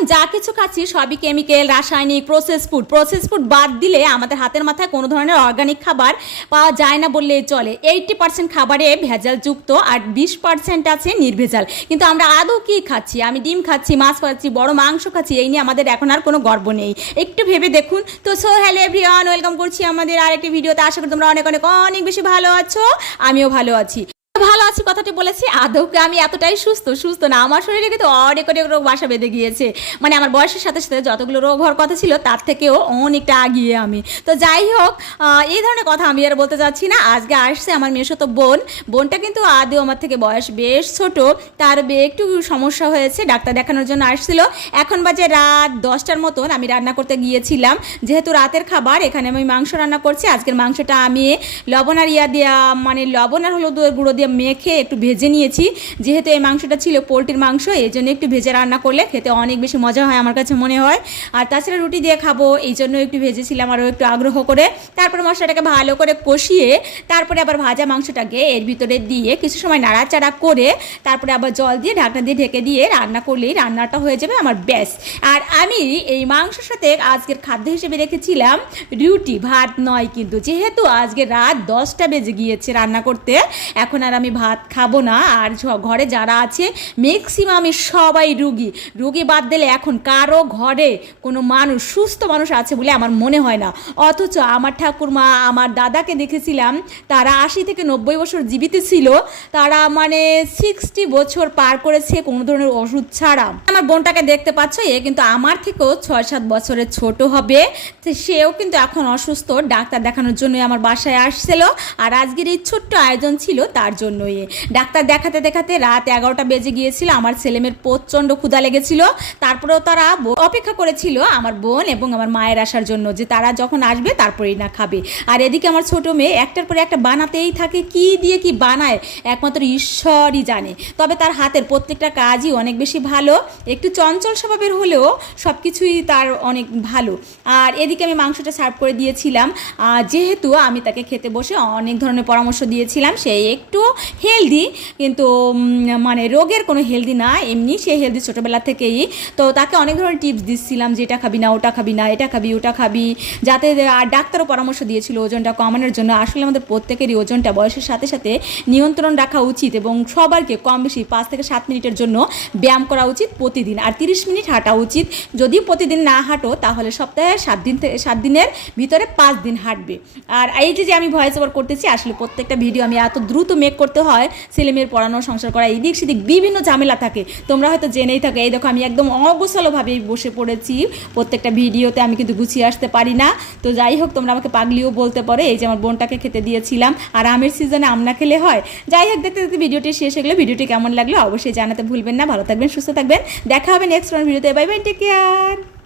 এখন যা কিছু খাচ্ছি সবই কেমিক্যাল রাসায়নিক প্রসেস ফুড প্রসেস ফুড বাদ দিলে আমাদের হাতের মাথায় কোনো ধরনের অর্গানিক খাবার পাওয়া যায় না বললেই চলে। এইটটি পার্সেন্ট খাবারে ভেজাল যুক্ত আর বিশ পার্সেন্ট আছে নির্ভেজাল। কিন্তু আমরা আদৌ কি খাচ্ছি? আমি ডিম খাচ্ছি, মাছ খাচ্ছি, বড় মাংস খাচ্ছি, এই নিয়ে আমাদের এখন আর কোনো গর্ব নেই। একটু ভেবে দেখুন। তো সো হ্যালো এভরিওয়ান ওয়েলকাম করছি আমাদের আরেকটি ভিডিওতে। আশা করি তোমরা অনেক অনেক অনেক বেশি ভালো আছো। আমিও ভালো আছি। আছি, কথাটি বলেছি আদৌকে আমি এতটাই সুস্থ? সুস্থ না, আমার শরীরে কিন্তু অনেক অনেক রোগ বাসা বেঁধে গিয়েছে। মানে আমার বয়সের সাথে সাথে যতগুলো রোগ হওয়ার কথা ছিল, তার থেকেও অনেকটা আগিয়ে আমি। তো যাই হোক এই ধরনের কথা আমি আর বলতে চাচ্ছি না। আজকে আসছে আমার মেশো বোন। বোনটা কিন্তু আদৌ আমার থেকে বয়স বেশ ছোট। তার একটু সমস্যা হয়েছে, ডাক্তার দেখানোর জন্য আসছিল। এখন বাজে রাত দশটার মতন, আমি রান্না করতে গিয়েছিলাম। যেহেতু রাতের খাবার, এখানে আমি মাংস রান্না করছি। আজকের মাংসটা আমি লবণ আর ইয়া দেওয়া মানে লবণ আর হলুদ গুঁড়ো দিয়ে মেখে একটু ভেজে নিয়েছি। যেহেতু এই মাংসটা ছিল পোলট্রির মাংস এই জন্য একটু ভেজে রান্না করলে খেতে অনেক বেশি মজা হয় আমার কাছে মনে হয়। আর তাছাড়া রুটি দিয়ে খাব, এই জন্য একটু ভেজেছিলাম আরও একটু আগ্রহ করে। তারপরে মশলাটাকে ভালো করে কষিয়ে, তারপরে আবার ভাজা মাংসটাকে এর ভিতরে দিয়ে কিছু সময় নাড়াচাড়া করে, তারপরে আবার জল দিয়ে ঢাকনা দিয়ে ঢেকে দিয়ে রান্না করলেই রান্নাটা হয়ে যাবে আমার ব্যাস। আর আমি এই মাংসের সাথে আজকের খাদ্য হিসেবে রেখেছিলাম রুটি, ভাত নয় কিন্তু। যেহেতু আজকে রাত দশটা বেজে গিয়েছে রান্না করতে, এখন আর আমি ভাত খাব না। আর ঘরে যারা আছে ম্যাক্সিমামই সবাই রুগী। রুগী বাদ দিলে এখন কারও ঘরে কোনো মানুষ, সুস্থ মানুষ আছে বলে আমার মনে হয় না। অথচ আমার ঠাকুরমা, আমার দাদাকে দেখেছিলাম, তারা আশি থেকে নব্বই বছর জীবিত ছিল। তারা মানে সিক্সটি বছর পার করেছে কোনো ধরনের ওষুধ ছাড়া। আমার বোনটাকে দেখতে পাচ্ছ, এ কিন্তু আমার থেকেও ছয় সাত বছরের ছোট হবে। সেও কিন্তু এখন অসুস্থ, ডাক্তার দেখানোর জন্যই আমার বাসায় আসছিল। আর আজকের এই ছোট্ট আয়োজন ছিল তার জন্যই। ডাক্তার দেখাতে দেখাতে রাত এগারোটা বেজে গিয়েছিল, আমার ছেলেমেয়ের প্রচণ্ড ক্ষুধা লেগেছিল। তারপরেও তারা অপেক্ষা করেছিল আমার বোন এবং আমার মায়ের আসার জন্য যে তারা যখন আসবে তারপরেই না খাবে। আর এদিকে আমার ছোট মেয়ে একটার পরে একটা বানাতেই থাকে, কি দিয়ে কি বানায় একমাত্র ঈশ্বরই জানে। তবে তার হাতের প্রত্যেকটা কাজই অনেক বেশি ভালো, একটু চঞ্চল স্বভাবের হলেও সব কিছুই তার অনেক ভালো। আর এদিকে আমি মাংসটা সার্ভ করে দিয়েছিলাম। যেহেতু আমি তাকে খেতে বসে অনেক ধরনের পরামর্শ দিয়েছিলাম, সে একটু হেলদি কিন্তু মানে রোগের কোনো হেলদি না, এমনি সে হেলদি ছোটোবেলা থেকেই। তো তাকে অনেক ধরনের টিপস দিচ্ছিলাম যে এটা খাবি না, ওটা খাবি না, এটা খাবি, ওটা খাবি। যাতে আর ডাক্তারও পরামর্শ দিয়েছিল ওজনটা কমানোর জন্য। আসলে আমাদের প্রত্যেকেরই ওজনটা, বয়সের সাথে সাথে নিয়ন্ত্রণ রাখা উচিত এবং সবারকে কম বেশি পাঁচ থেকে সাত মিনিটের জন্য ব্যায়াম করা উচিত প্রতিদিন। আর তিরিশ মিনিট হাঁটা উচিত। যদি প্রতিদিন না হাঁটো, তাহলে সপ্তাহে সাত দিন থেকে সাত দিনের ভিতরে পাঁচ দিন হাঁটবে। আর এই যে আমি ভয়েস ওভার করতেছি, আসলে প্রত্যেকটা ভিডিও আমি এত দ্রুত মেক করতে হয় ছেলে মেয়ের পড়ানো, সংসার করা, এদিক সেদিক বিভিন্ন ঝামেলা থাকে। তোমরা হয়তো জেনেই থাকো, এই দেখো আমি একদম অগোছালোভাবেই বসে পড়েছি। প্রত্যেকটা ভিডিওতে আমি কিন্তু গুছিয়ে আসতে পারি না। তো যাই হোক, তোমরা আমাকে পাগলিও বলতে পারো, এই যে আমার বোনটাকে খেতে দিয়েছিলাম। আর আমের সিজনে আম না খেলে হয়। যাই হোক, দেখতে দেখতে ভিডিওটি শেষ হয়ে গেলে ভিডিওটি কেমন লাগল অবশ্যই জানাতে ভুলবেন না। ভালো থাকবেন, সুস্থ থাকবেন। দেখা হবে নেক্সট ভিডিওতে। Bye bye take care